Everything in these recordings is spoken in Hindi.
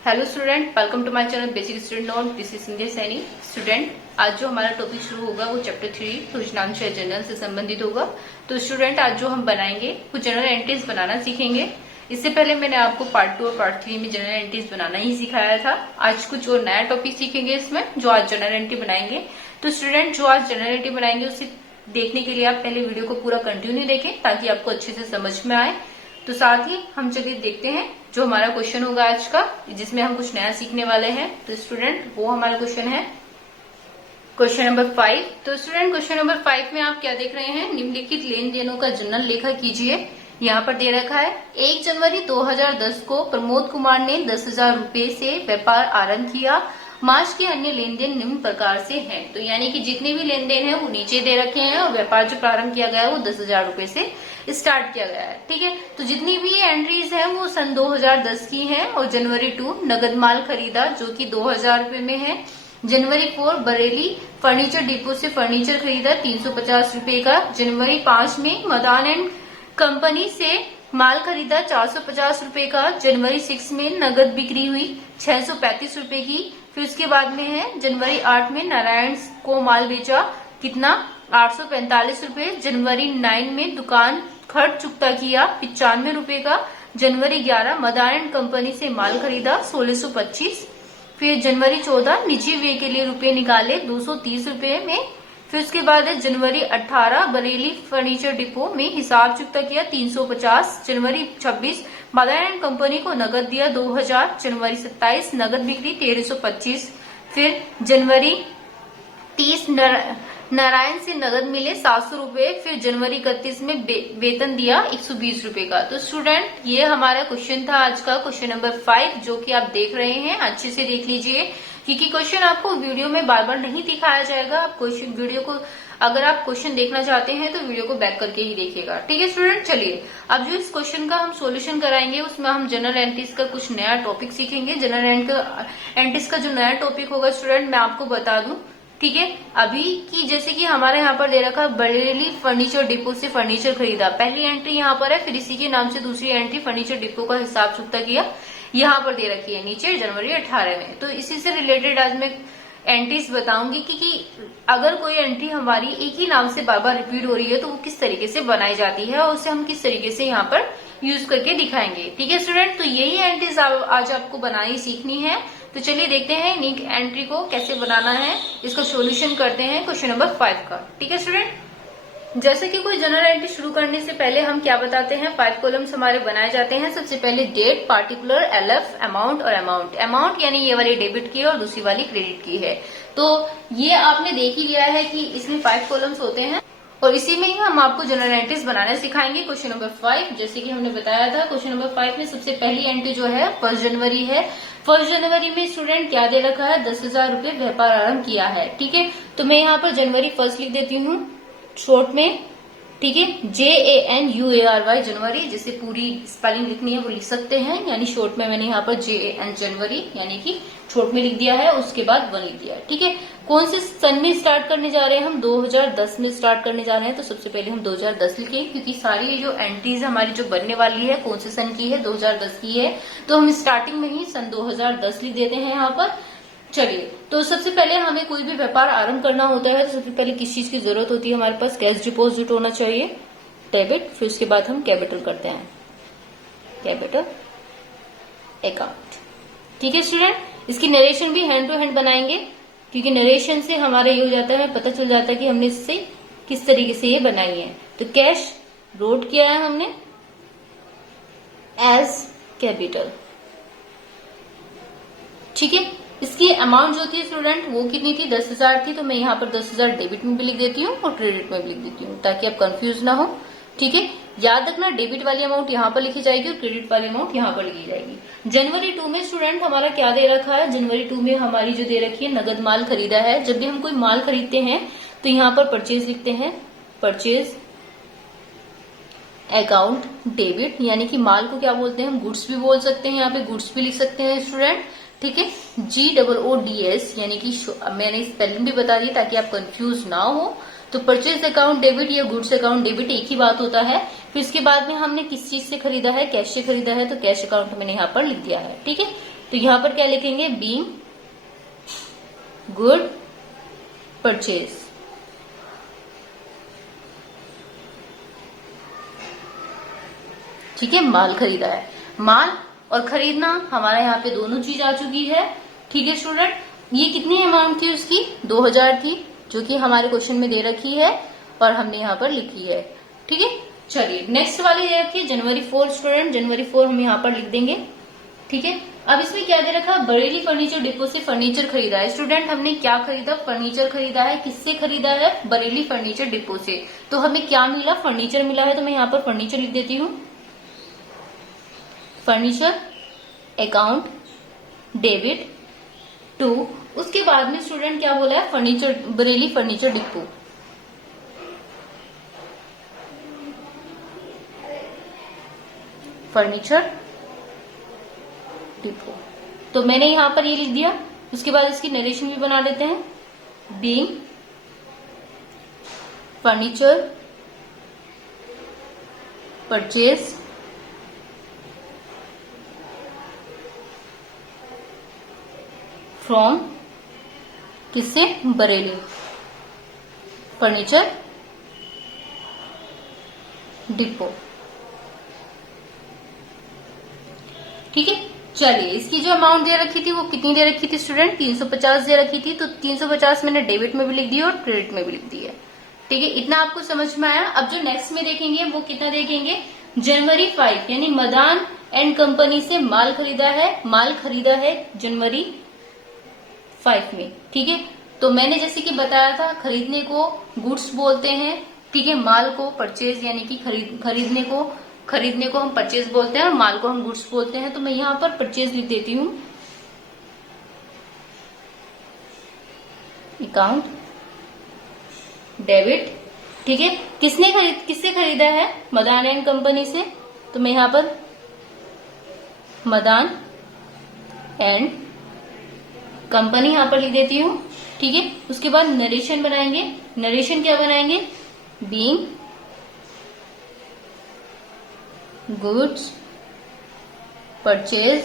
Hello student, welcome to my channel basic student note. This is Sanjay Saini. Student, आज जो हमारा टॉपिक शुरू होगा वो चैप्टर 3 भोजनांश जनरल से संबंधित होगा। तो स्टूडेंट, आज जो हम बनाएंगे वो जनरल एंट्रीज बनाना सीखेंगे। इससे पहले मैंने आपको पार्ट 2 और पार्ट 3 में जनरल एंट्रीज बनाना ही सिखाया था। आज कुछ और नया टॉपिक सीखेंगे इसमें, जो आज जनरल एंट्री बनाएंगे। तो स्टूडेंट, जो आज जनरल एंट्री बनाएंगे उसे देखने के लिए आप पहले वीडियो को पूरा कंटिन्यू देखें ताकि आपको अच्छे से समझ में आए। तो साथ ही हम चलिए देखते हैं जो हमारा क्वेश्चन होगा आज का, जिसमें हम कुछ नया सीखने वाले हैं। तो स्टूडेंट, वो हमारा क्वेश्चन है क्वेश्चन नंबर 5। तो स्टूडेंट, क्वेश्चन नंबर 5 में आप क्या देख रहे हैं? निम्नलिखित लेन देनों का जनरल लेखा कीजिए। यहाँ पर दे रखा है 1 जनवरी 2010 को प्रमोद कुमार ने 10,000 रूपये से व्यापार आरंभ किया। मार्च के अन्य लेन देन निम्न प्रकार से हैं। तो यानी कि जितने भी लेन देन है वो नीचे दे रखे हैं और व्यापार जो प्रारंभ किया गया है वो 10,000 रूपये से स्टार्ट किया गया है। ठीक है, तो जितनी भी एंट्रीज है वो सन 2010 की हैं। और जनवरी 2 नगद माल खरीदा जो कि 2,000 रूपये में है। जनवरी 4 बरेली फर्नीचर डिपो से फर्नीचर खरीदा 350 रूपये का। जनवरी 5 में मदान एंड कंपनी से माल खरीदा 450 रूपये का। जनवरी 6 में नगद बिक्री हुई 635 रूपये की। फिर उसके बाद में है जनवरी 8 में नारायण को माल बेचा, कितना? 845 रूपये। जनवरी 9 में दुकान खर्च चुकता किया 95 रूपये का। जनवरी 11 मदान एंड कंपनी से माल खरीदा 1625। फिर जनवरी 14 निजी व्यय के लिए रुपए निकाले 230 रूपये में। फिर उसके बाद है जनवरी 18 बरेली फर्नीचर डिपो में हिसाब चुकता किया 350। जनवरी 26 मदान एंड कंपनी को नगद दिया 2000। जनवरी 27 नगद बिक्री 1325। फिर जनवरी 30 नारायण से नगद मिले 700 रूपये। फिर जनवरी 31 में वेतन दिया 120 रूपये का। तो स्टूडेंट, ये हमारा क्वेश्चन था आज का, क्वेश्चन नंबर 5, जो कि आप देख रहे हैं। अच्छे से देख लीजिए क्योंकि क्वेश्चन आपको वीडियो में बार बार नहीं दिखाया जाएगा। आप क्वेश्चन वीडियो को, अगर आप क्वेश्चन देखना चाहते हैं तो वीडियो को बैक करके ही देखिएगा। ठीक है स्टूडेंट, चलिए अब जो इस क्वेश्चन का हम सॉल्यूशन कराएंगे उसमें हम जनरल एंट्रीज का कुछ नया टॉपिक सीखेंगे। जनरल एंट्रीज का जो नया टॉपिक होगा स्टूडेंट, मैं आपको बता दूं। ठीक है, अभी की जैसे कि हमारे यहाँ पर दे रखा बरेली फर्नीचर डिपो से फर्नीचर खरीदा, पहली एंट्री यहाँ पर है। फिर इसी के नाम से दूसरी एंट्री फर्नीचर डिपो का हिसाब चुकता किया, यहाँ पर दे रखी है नीचे जनवरी 18 में। तो इसी से रिलेटेड आज मैं एंट्रीज बताऊंगी कि अगर कोई एंट्री हमारी एक ही नाम से बार बार रिपीट हो रही है तो वो किस तरीके से बनाई जाती है और उसे हम किस तरीके से यहाँ पर यूज करके दिखाएंगे। ठीक है स्टूडेंट, तो यही एंट्रीज आज आपको बनानी सीखनी है। तो चलिए देखते हैं इन एंट्री को कैसे बनाना है। इसका सॉल्यूशन करते हैं क्वेश्चन नंबर 5 का। ठीक है स्टूडेंट, जैसे कि कोई जनरल एंट्री शुरू करने से पहले हम क्या बताते हैं, 5 कॉलम्स हमारे बनाए जाते हैं। सबसे पहले डेट, पार्टिकुलर, एलएफ, अमाउंट और अमाउंट। अमाउंट यानी ये वाली डेबिट की है और दूसरी वाली क्रेडिट की है। तो ये आपने देख ही लिया है कि इसमें 5 कॉलम्स होते हैं और इसी में ही हम आपको जनरल एंट्रीज बनाना सिखाएंगे। क्वेश्चन नंबर 5, जैसे कि हमने बताया था, क्वेश्चन नंबर 5 में सबसे पहली एंट्री जो है 1 जनवरी है। 1 जनवरी में स्टूडेंट क्या दे रखा है? 10,000 रूपये व्यापार आरंभ किया है। ठीक है, तो मैं यहाँ पर जनवरी 1 लिख देती हूँ शॉर्ट में। ठीक है, JANUARY जनवरी, जिसे पूरी स्पेलिंग लिखनी है वो लिख सकते हैं, यानी शॉर्ट में मैंने यहाँ पर JAN जनवरी यानी कि शॉर्ट में लिख दिया है, उसके बाद 1 लिख दिया है। ठीक है, कौन से सन में स्टार्ट करने जा रहे हैं? हम 2010 में स्टार्ट करने जा रहे हैं। तो सबसे पहले हम 2010 लिखें क्योंकि सारी जो एंट्रीज हमारी जो बनने वाली है कौन से सन की है? 2010 की है। तो हम स्टार्टिंग में ही सन 2010 लिख देते हैं यहाँ पर। चलिए, तो सबसे पहले हमें कोई भी व्यापार आरंभ करना होता है तो सबसे पहले किस चीज की जरूरत होती है? हमारे पास कैश डिपॉजिट होना चाहिए, डेबिट। फिर उसके बाद हम कैपिटल करते हैं, कैपिटल अकाउंट। ठीक है स्टूडेंट, इसकी नरेशन भी हैंड टू हैंड बनाएंगे क्योंकि नरेशन से हमारा ये हो जाता है, पता चल जाता है कि हमने इससे किस तरीके से ये बनाई है। तो कैश रोट किया है हमने एज कैपिटल। ठीक है, इसकी अमाउंट जो थी स्टूडेंट वो कितनी थी? 10,000 थी। तो मैं यहाँ पर 10,000 डेबिट में भी लिख देती हूँ और क्रेडिट में भी लिख देती हूँ ताकि आप कंफ्यूज ना हो। ठीक है, याद रखना डेबिट वाली अमाउंट यहाँ पर लिखी जाएगी और क्रेडिट वाली अमाउंट यहाँ पर लिखी जाएगी। जनवरी 2 में स्टूडेंट हमारा क्या दे रखा है? जनवरी 2 में हमारी जो दे रखी है नगद माल खरीदा है। जब भी हम कोई माल खरीदते हैं तो यहाँ पर परचेज लिखते हैं, परचेज अकाउंट डेबिट, यानी कि माल को क्या बोलते हैं? हम गुड्स भी बोल सकते हैं, यहाँ पे गुड्स भी लिख सकते हैं स्टूडेंट। ठीक है, GOODS, यानी कि मैंने स्पेलिंग भी बता दी ताकि आप कंफ्यूज ना हो। तो परचेज अकाउंट डेबिट या गुड्स अकाउंट डेबिट एक ही बात होता है। फिर इसके बाद में हमने किस चीज से खरीदा है? कैश से खरीदा है, तो कैश अकाउंट मैंने यहाँ पर लिख दिया है। ठीक है, तो यहां पर क्या लिखेंगे, बीइंग गुड परचेज। ठीक है, माल खरीदा है। माल और खरीदना हमारा यहाँ पे दोनों चीज आ चुकी है। ठीक है स्टूडेंट, ये कितनी अमाउंट थी उसकी, 2000 थी, जो कि हमारे क्वेश्चन में दे रखी है और हमने यहाँ पर लिखी है। ठीक है, चलिए नेक्स्ट वाली दे रखी है जनवरी 4। स्टूडेंट जनवरी 4 हम यहाँ पर लिख देंगे। ठीक है, अब इसमें क्या दे रखा है, बरेली फर्नीचर डिपो से फर्नीचर खरीदा है। स्टूडेंट हमने क्या खरीदा, फर्नीचर खरीदा है। किससे खरीदा है, बरेली फर्नीचर डिपो से। तो हमें क्या मिला, फर्नीचर मिला है, तो मैं यहाँ पर फर्नीचर लिख देती हूँ। फर्नीचर अकाउंट डेबिट टू, उसके बाद में स्टूडेंट क्या बोला है, furniture, Bareilly furniture depot. Furniture depot, तो मैंने यहां पर ये लिख दिया। उसके बाद इसकी नरेशन भी बना लेते हैं, बीइंग फर्नीचर परचेज फ्रॉम, किससे, बरेली फर्नीचर डिपो। ठीक है, चलिए इसकी जो अमाउंट दे रखी थी वो कितनी दे रखी थी स्टूडेंट, 350 दे रखी थी। तो 350 मैंने डेबिट में भी लिख दिया और क्रेडिट में भी लिख दिया। ठीक है, इतना आपको समझ में आया। अब जो नेक्स्ट में देखेंगे वो कितना देखेंगे, जनवरी 5 यानी मदान एंड कंपनी से माल खरीदा है। माल खरीदा है जनवरी 5 में। ठीक है, तो मैंने जैसे कि बताया था, खरीदने को गुड्स बोलते हैं। ठीक है, माल को परचेज यानी कि खरीदने को हम परचेज बोलते हैं और माल को हम गुड्स बोलते हैं। तो मैं यहां पर परचेज लिख देती हूँ, अकाउंट डेबिट। ठीक है, किससे खरीदा है, मदान एंड कंपनी से। तो मैं यहां पर मदान एंड कंपनी यहां पर लिख देती हूँ। ठीक है, उसके बाद नरेशन बनाएंगे। नरेशन क्या बनाएंगे, being goods purchase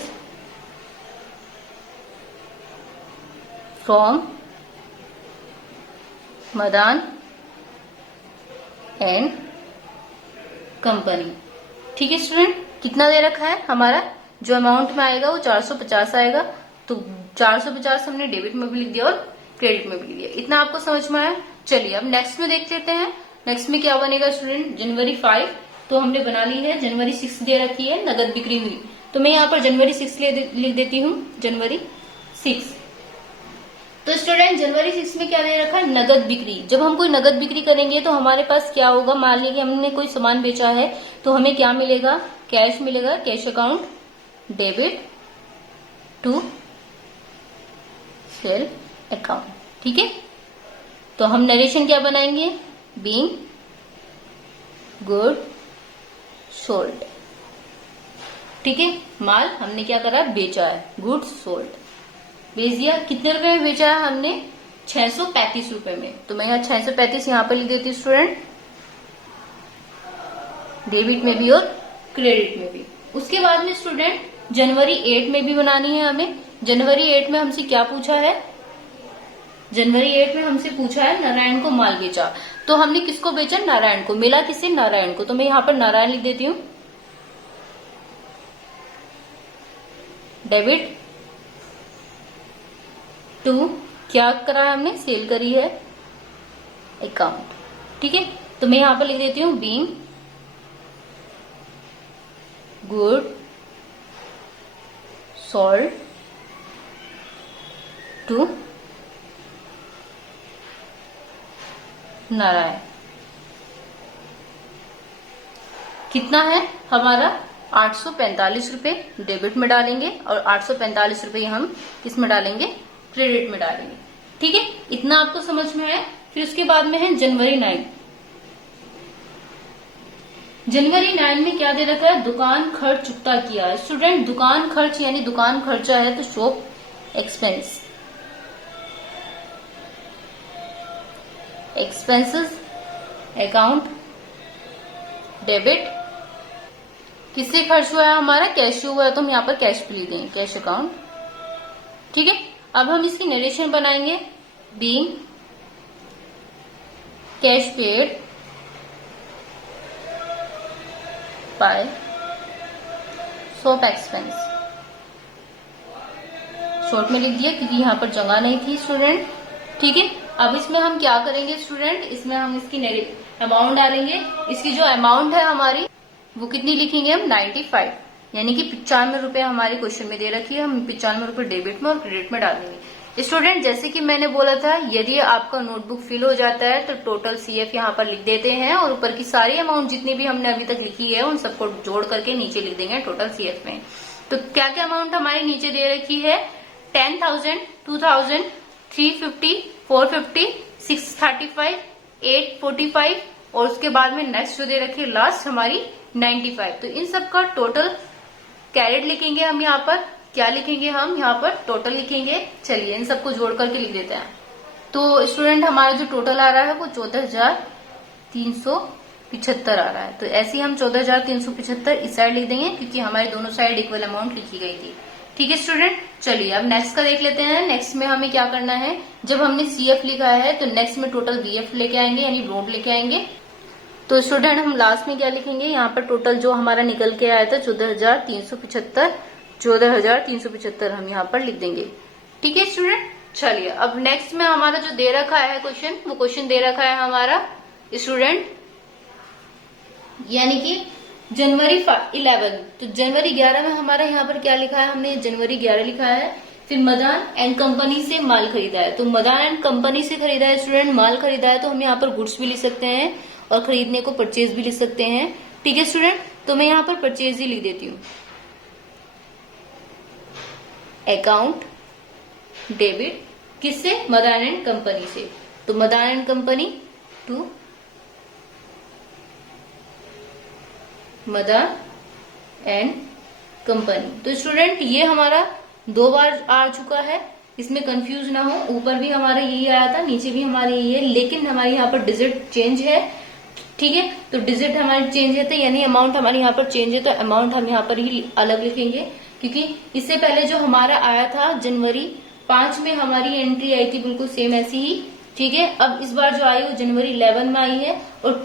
from Madan and company. ठीक है स्टूडेंट, कितना दे रखा है हमारा, जो अमाउंट में आएगा वो 450 आएगा। तो 450 हमने डेबिट में भी लिख दिया और क्रेडिट में भी लिख दिया। इतना आपको समझ में आया। चलिए अब नेक्स्ट में देख लेते हैं, नेक्स्ट में क्या बनेगा स्टूडेंट। जनवरी 5 तो हमने बना ली है, जनवरी 6 दे रखी है, नगद बिक्री हुई। तो मैं यहाँ पर जनवरी 6 लिख देती हूँ, जनवरी 6। तो स्टूडेंट जनवरी 6 में क्या दे रखा है, नगद बिक्री। जब हम कोई नगद बिक्री करेंगे तो हमारे पास क्या होगा, मान लीजिए हमने कोई सामान बेचा है तो हमें क्या मिलेगा, कैश मिलेगा। Cash account debit to sale account. ठीक है, तो हम नरेशन क्या बनाएंगे, बीइंग गुड सोल्ड। ठीक है, माल हमने क्या करा, बेचा है, गुड्स सोल्ड, बेच दिया। कितने रुपए में बेचा है हमने, 635 रुपए में। तो मैं यहाँ 635 यहाँ पर लिख देती हूँ स्टूडेंट, डेबिट में भी और क्रेडिट में भी। उसके बाद में स्टूडेंट जनवरी 8 में भी बनानी है हमें। जनवरी 8 में हमसे क्या पूछा है, जनवरी 8 में हमसे पूछा है नारायण को माल बेचा। तो हमने किसको बेचा, नारायण को। मिला किसे, नारायण को। तो मैं यहाँ पर नारायण लिख देती हूँ, डेबिट टू, क्या करा है हमने, सेल करी है, अकाउंट। ठीक है, तो मैं यहाँ पर लिख देती हूँ, being good sold to Narayan. कितना है हमारा, 845 रुपए डेबिट में डालेंगे और 845 रुपए हम किस में डालेंगे, क्रेडिट में डालेंगे। ठीक है, इतना आपको समझ में आया। फिर उसके बाद में है जनवरी 9। जनवरी 9 में क्या दे रखा है, दुकान खर्च चुकता किया है। स्टूडेंट दुकान खर्च यानी दुकान खर्चा है तो shop expense, expenses account debit. किससे खर्च हुआ है हमारा, कैश हुआ है तो हम यहाँ पर कैश भी लिख देंगे, कैश अकाउंट ठीक है, अब हम इसकी नरेशन बनाएंगे। Being cash paid by shop expense, short में लिख दिया क्योंकि यहाँ पर जगह नहीं थी स्टूडेंट। ठीक है, अब इसमें हम क्या करेंगे स्टूडेंट, इसमें हम इसकी अमाउंट डालेंगे। इसकी जो अमाउंट है हमारी वो कितनी लिखेंगे हम, 95, यानी कि 95 रुपए हमारे क्वेश्चन में दे रखी है। हम 95 रुपए डेबिट में और क्रेडिट में डाल देंगे। स्टूडेंट जैसे कि मैंने बोला था, यदि आपका नोटबुक फिल हो जाता है तो टोटल CF यहाँ पर लिख देते हैं और ऊपर की सारी अमाउंट जितनी भी हमने अभी तक लिखी है उन सबको जोड़ करके नीचे लिख देंगे टोटल CF में। तो क्या क्या अमाउंट हमारी नीचे दे रखी है, 10,000, 2,000, 350, 450, 635, 845 और उसके बाद में नेक्स्ट जो दे रखी है लास्ट हमारी 95। तो इन सब का टोटल कैरेट लिखेंगे हम यहाँ पर। क्या लिखेंगे हम यहाँ पर, टोटल लिखेंगे। चलिए इन सबको जोड़ करके लिख देते हैं। तो स्टूडेंट हमारा जो टोटल आ रहा है वो 14,375 आ रहा है। तो ऐसे ही हम 14,375 इस साइड लिख देंगे क्योंकि हमारे दोनों साइड इक्वल अमाउंट लिखी गई थी। ठीक है स्टूडेंट, चलिए अब नेक्स्ट का देख लेते हैं। नेक्स्ट में हमें क्या करना है, जब हमने CF लिखा है तो नेक्स्ट में टोटल BF लेके आएंगे, यानी ब्रोड लेके आएंगे। तो स्टूडेंट हम लास्ट में क्या लिखेंगे, यहाँ पर टोटल जो हमारा निकल के आया था 14,375 हम यहाँ पर लिख देंगे। ठीक है स्टूडेंट, चलिए अब नेक्स्ट में हमारा जो दे रखा है क्वेश्चन, वो क्वेश्चन दे रखा है हमारा स्टूडेंट, यानी कि जनवरी 11। तो जनवरी 11 में हमारा यहाँ पर क्या लिखा है, हमने जनवरी 11 लिखा है। फिर मदान एंड कंपनी से माल खरीदा है। तो मदान एंड कंपनी से खरीदा है स्टूडेंट, माल खरीदा है तो हम यहाँ पर गुड्स भी लिख सकते हैं और खरीदने को परचेज भी लिख सकते हैं। ठीक है स्टूडेंट, तो मैं यहाँ पर परचेज ही लिख देती हूँ। अकाउंट डेबिट किससे, मदान एंड कंपनी से। तो Madan and company to Madan and company. तो स्टूडेंट ये हमारा 2 बार आ चुका है, इसमें कंफ्यूज ना हो। ऊपर भी हमारा यही आया था, नीचे भी हमारे यही है, लेकिन हमारे यहाँ पर डिजिट चेंज है। ठीक है, तो डिजिट हमारे चेंज है तो यानी अमाउंट हमारे यहाँ पर चेंज है, तो अमाउंट हम यहाँ पर ही अलग लिखेंगे क्योंकि इससे पहले जो हमारा आया था जनवरी 5 में हमारी एंट्री आई थी बिल्कुल सेम ऐसी ही। ठीक है, अब इस बार जो आई वो जनवरी 11 में आई है और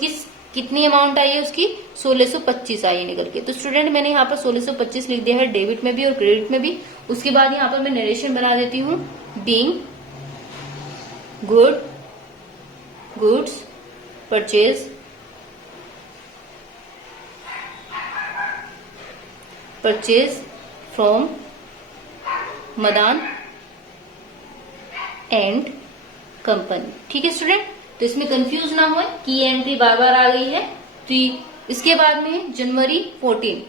कितनी अमाउंट आई है उसकी, 1625 आई है निकल के। तो स्टूडेंट मैंने यहाँ पर 1625 लिख दिया है डेबिट में भी और क्रेडिट में भी। उसके बाद यहाँ पर मैं नरेशन बना देती हूँ। Being goods purchase from Madan and company. ठीक है स्टूडेंट, तो इसमें कंफ्यूज ना हो कि ये एंट्री बार बार आ गई है। तो इसके बाद में जनवरी 14।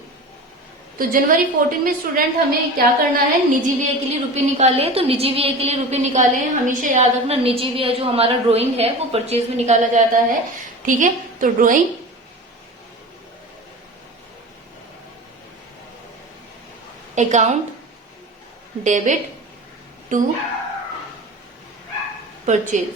तो जनवरी 14 में स्टूडेंट हमें क्या करना है, निजी व्यय के लिए रुपए निकाले। तो निजी व्यय के लिए रुपए निकाले, हमेशा याद रखना निजी व्यय जो हमारा ड्राइंग है वो परचेज में निकाला जाता है। ठीक है, तो drawing account debit to purchase.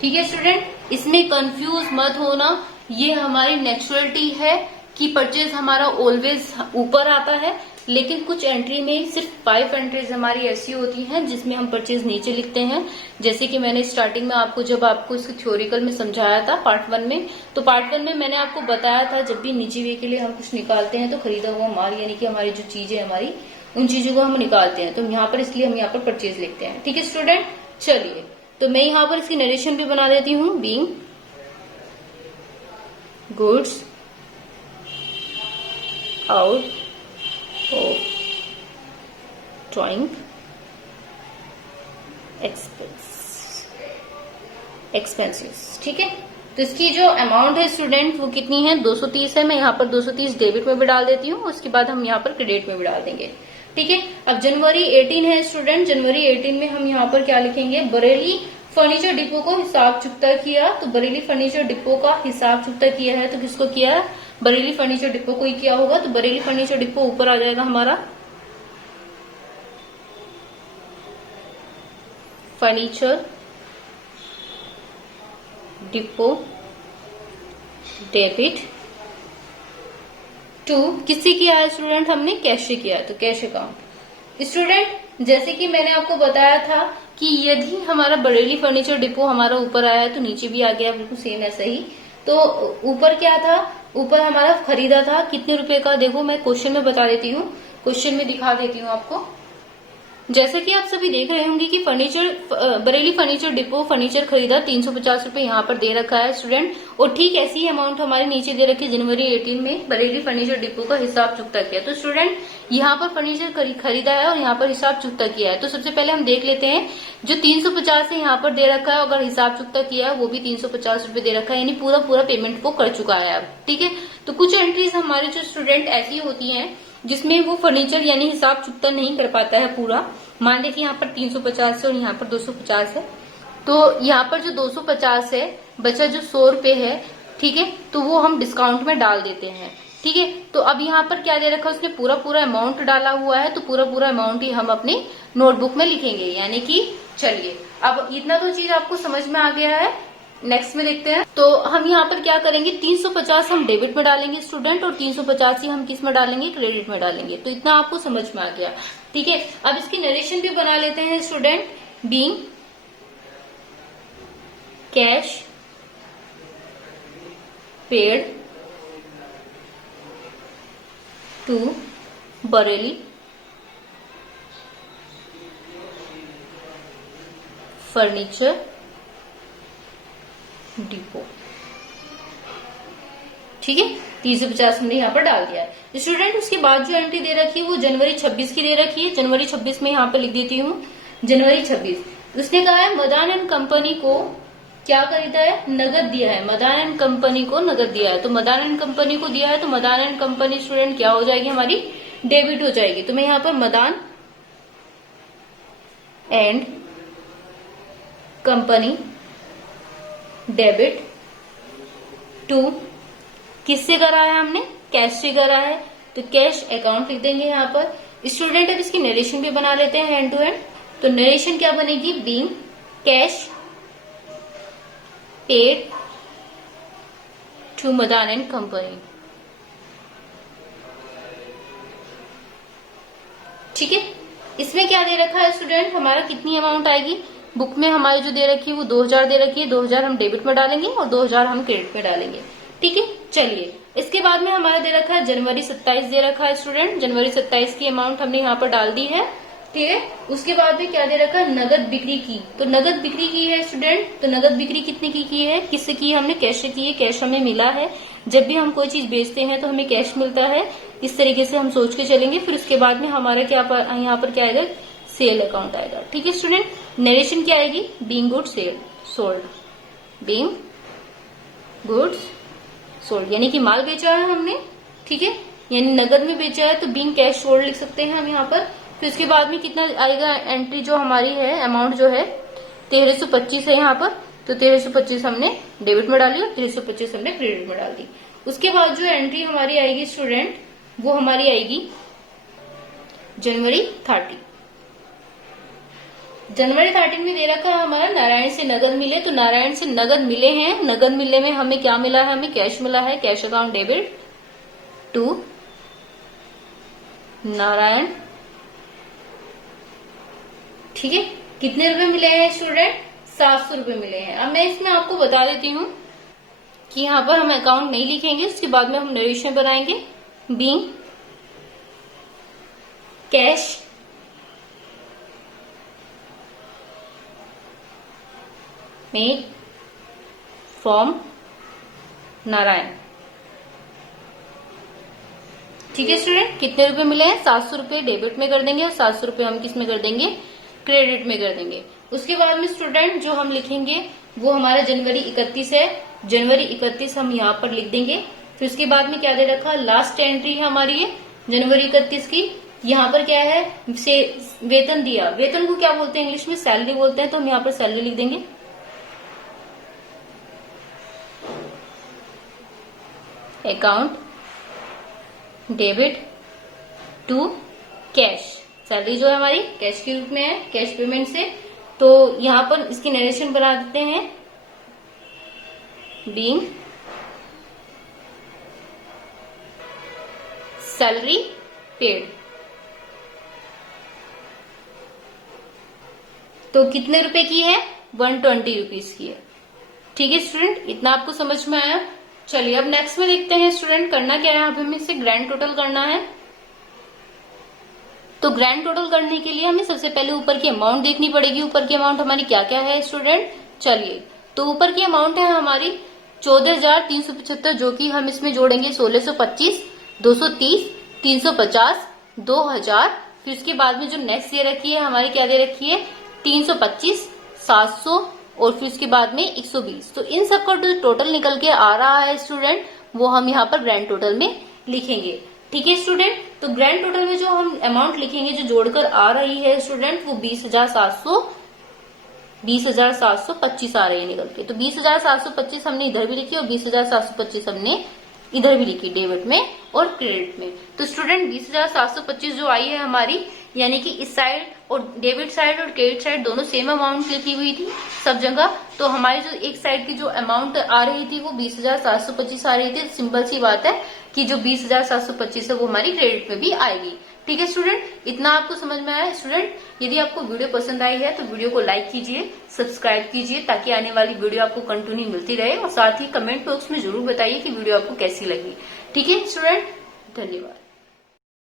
ठीक है स्टूडेंट, इसमें कंफ्यूज मत होना, ये हमारी नेचुरलिटी है कि परचेज हमारा ऑलवेज ऊपर आता है, लेकिन कुछ एंट्री में सिर्फ 5 एंट्रीज हमारी ऐसी होती हैं जिसमें हम परचेज नीचे लिखते हैं। जैसे कि मैंने स्टार्टिंग में आपको जब आपको इसको थ्योरिकल में समझाया था पार्ट 1 में, तो पार्ट 1 में मैंने आपको बताया था जब भी निजी व्यय के लिए हम कुछ निकालते हैं तो खरीदा हुआ माल यानी कि हमारी जो चीजें हमारी उन चीजों को हम निकालते हैं। तो यहाँ पर इसलिए हम यहाँ पर परचेज लिखते हैं। ठीक है स्टूडेंट, चलिए तो मैं यहाँ पर इसकी नरेशन भी बना देती हूँ। Being goods out of drawing expenses. ठीक है, तो इसकी जो अमाउंट है स्टूडेंट वो कितनी है, 230 है। मैं यहाँ पर 230 डेबिट में भी डाल देती हूँ, उसके बाद हम यहाँ पर क्रेडिट में भी डाल देंगे। ठीक है, अब जनवरी 18 है स्टूडेंट, जनवरी 18 में हम यहाँ पर क्या लिखेंगे, बरेली फर्नीचर डिपो को हिसाब चुकता किया। तो बरेली फर्नीचर डिपो का हिसाब चुकता किया है, तो किसको किया, बरेली फर्नीचर डिपो को ही किया होगा। तो बरेली फर्नीचर डिपो ऊपर आ जाएगा हमारा, फर्नीचर डिपो डेबिट टू किससे किया है स्टूडेंट, हमने कैश से किया है, तो कैश अकाउंट। स्टूडेंट जैसे कि मैंने आपको बताया था कि यदि हमारा बरेली फर्नीचर डिपो हमारा ऊपर आया है तो नीचे भी आ गया, बिल्कुल सेम ऐसा ही। तो ऊपर क्या था, ऊपर हमारा खरीदा था कितने रुपए का, देखो मैं क्वेश्चन में बता देती हूँ, क्वेश्चन में दिखा देती हूँ आपको। जैसे कि आप सभी देख रहे होंगे कि बरेली फर्नीचर डिपो फर्नीचर खरीदा 350 रुपए यहाँ पर दे रखा है स्टूडेंट। और ठीक ऐसी ही अमाउंट हमारे नीचे दे रखी है, जनवरी 18 में बरेली फर्नीचर डिपो का हिसाब चुकता किया। तो स्टूडेंट यहाँ पर फर्नीचर खरीदा है और यहाँ पर हिसाब चुकता किया है। तो सबसे पहले हम देख लेते हैं, जो 350 है यहाँ पर दे रखा है, अगर हिसाब चुकता किया है वो भी 350 रुपए दे रखा है, यानी पूरा पेमेंट वो कर चुका है अब। ठीक है, तो कुछ एंट्रीज हमारे जो स्टूडेंट ऐसी होती है जिसमें वो फर्नीचर यानी हिसाब चुकता नहीं कर पाता है पूरा। मान ले कि यहाँ पर 350 है और यहाँ पर 250 है, तो यहाँ पर जो 250 है बचा जो 100 रुपए है, ठीक है, तो वो हम डिस्काउंट में डाल देते हैं। ठीक है, तो अब यहाँ पर क्या दे रखा है, उसने पूरा अमाउंट डाला हुआ है, तो पूरा अमाउंट ही हम अपनी नोटबुक में लिखेंगे। यानी कि चलिए अब इतना तो चीज आपको समझ में आ गया है। नेक्स्ट में देखते हैं, तो हम यहाँ पर क्या करेंगे, 350 हम डेबिट में डालेंगे स्टूडेंट और 350 ही हम किस में डालेंगे, क्रेडिट में डालेंगे। तो इतना आपको समझ में आ गया। ठीक है, अब इसकी नरेशन भी बना लेते हैं student. Being cash paid to Bareilly furniture depot. ठीक है, 350 हमने यहाँ पर डाल दिया है स्टूडेंट। उसके बाद जो एंट्री दे रखी है वो जनवरी 26 की दे रखी है। जनवरी 26 में यहाँ पर लिख देती हूँ, जनवरी 26। उसने कहा है मदान एंड कंपनी को क्या खरीदा है, नगद दिया है। मदान एंड कंपनी को नगद दिया है, तो मदान एंड कंपनी को दिया है, तो मदान एंड कंपनी स्टूडेंट क्या हो जाएगी, हमारी डेबिट हो जाएगी। तो मैं यहाँ पर Madan and company debit to किससे करा है हमने, कैश से करा है, तो कैश अकाउंट लिख देंगे यहाँ पर स्टूडेंट। अब इसकी नरेशन भी बना लेते हैं हैंड टू हैंड। तो नरेशन क्या बनेगी, being cash paid to Madan and company. ठीक है, इसमें क्या दे रखा है स्टूडेंट, हमारा कितनी अमाउंट आएगी, बुक में हमारी जो दे रखी है वो 2000 दे रखी है। 2000 हम डेबिट में डालेंगे और 2000 हम क्रेडिट में डालेंगे। ठीक है, चलिए इसके बाद में हमारा दे रखा है जनवरी 27 दे रखा है स्टूडेंट। जनवरी 27 की अमाउंट हमने यहाँ पर डाल दी है। ठीक है, उसके बाद में क्या दे रखा है, नगद बिक्री की। तो नगद बिक्री की है स्टूडेंट, तो नगद बिक्री कितने की है, किससे की है, हमने कैश से की है। कैश हमें मिला है, जब भी हम कोई चीज बेचते हैं तो हमें कैश मिलता है, इस तरीके से हम सोच के चलेंगे। फिर उसके बाद में हमारा क्या यहाँ पर क्या आएगा, सेल अकाउंट आएगा। ठीक है स्टूडेंट, नरेशन क्या आएगी, being goods sale sold, being goods sold, यानी कि माल बेचा है हमने। ठीक है, यानी नगद में बेचा है, तो बीइंग कैश सोल्ड लिख सकते हैं हम यहाँ पर। फिर उसके बाद में कितना आएगा, एंट्री जो हमारी है, अमाउंट जो है 1325 है यहाँ पर, तो 1325 हमने डेबिट में डाली और 1325 हमने क्रेडिट में डाल दी। उसके बाद जो एंट्री हमारी आएगी स्टूडेंट, वो हमारी आएगी जनवरी 30। जनवरी 13 में दे रखा है हमारा नारायण से नगद मिले, तो नारायण से नगद मिले हैं। नगद मिले में हमें क्या मिला है, हमें कैश मिला है। Cash account debit to Narayan. ठीक है, कितने रुपए मिले हैं स्टूडेंट, 700 रुपए मिले हैं। अब मैं इसमें आपको बता देती हूँ कि यहाँ पर हम अकाउंट नहीं लिखेंगे, उसके बाद में हम नरेशन बनाएंगे। Being cash made from Narayan. ठीक है स्टूडेंट, कितने रुपए मिले हैं, 700 रुपए डेबिट में कर देंगे और 700 रुपए हम किस में कर देंगे, क्रेडिट में कर देंगे। उसके बाद में स्टूडेंट जो हम लिखेंगे वो हमारा जनवरी 31 है। जनवरी 31 हम यहाँ पर लिख देंगे। फिर उसके बाद में क्या दे रखा, लास्ट एंट्री है हमारी ये जनवरी 31 की। यहाँ पर क्या है, से वेतन दिया। वेतन को क्या बोलते हैं इंग्लिश में, सैलरी बोलते हैं, तो हम यहाँ पर सैलरी लिख देंगे। Account debit to cash, salary जो है हमारी कैश के रूप में है, कैश पेमेंट से। तो यहाँ पर इसकी नरेशन बना देते हैं, बीइंग सैलरी पेड। तो कितने रुपए की है? 120 रुपीज की है। ठीक है स्टूडेंट, इतना आपको समझ में आया। चलिए अब नेक्स्ट में देखते हैं स्टूडेंट, करना क्या है, अब हमें इसे ग्रैंड टोटल करना है। तो ग्रैंड टोटल करने के लिए हमें सबसे पहले ऊपर की अमाउंट देखनी पड़ेगी। ऊपर की अमाउंट हमारी क्या क्या है स्टूडेंट? चलिए, तो ऊपर की अमाउंट है हमारी 14,375, जो कि हम इसमें जोड़ेंगे 1625, 230, 350, 2000। फिर उसके बाद में जो नेक्स्ट दे रखी है हमारी, क्या दे रखी है? 325, 700 और फिर उसके बाद में 120। तो इन सबका जो टोटल निकल के आ रहा है स्टूडेंट, वो हम यहाँ पर ग्रैंड टोटल में लिखेंगे। ठीक है स्टूडेंट, तो ग्रैंड टोटल में जो हम अमाउंट लिखेंगे जो जोड़कर आ रही है स्टूडेंट, वो 20,725 आ रही है निकल के। तो 20,725 हमने इधर भी लिखी और 20,725 हमने इधर भी लिखी, डेबिट में और क्रेडिट में। तो स्टूडेंट 20,725 जो आई है हमारी, यानी कि इस साइड और डेबिट साइड और क्रेडिट साइड दोनों सेम अमाउंट लिखी हुई थी सब जगह। तो हमारी जो एक साइड की जो अमाउंट आ रही थी वो 20,725 आ रही थी। सिंपल सी बात है कि जो 20,725 है वो हमारी क्रेडिट में भी आएगी। ठीक है स्टूडेंट, इतना आपको समझ में आया स्टूडेंट? यदि आपको वीडियो पसंद आई है तो वीडियो को लाइक कीजिए, सब्सक्राइब कीजिए, ताकि आने वाली वीडियो आपको कंटिन्यू मिलती रहे। और साथ ही कमेंट बॉक्स में जरूर बताइए कि वीडियो आपको कैसी लगी। ठीक है स्टूडेंट, धन्यवाद।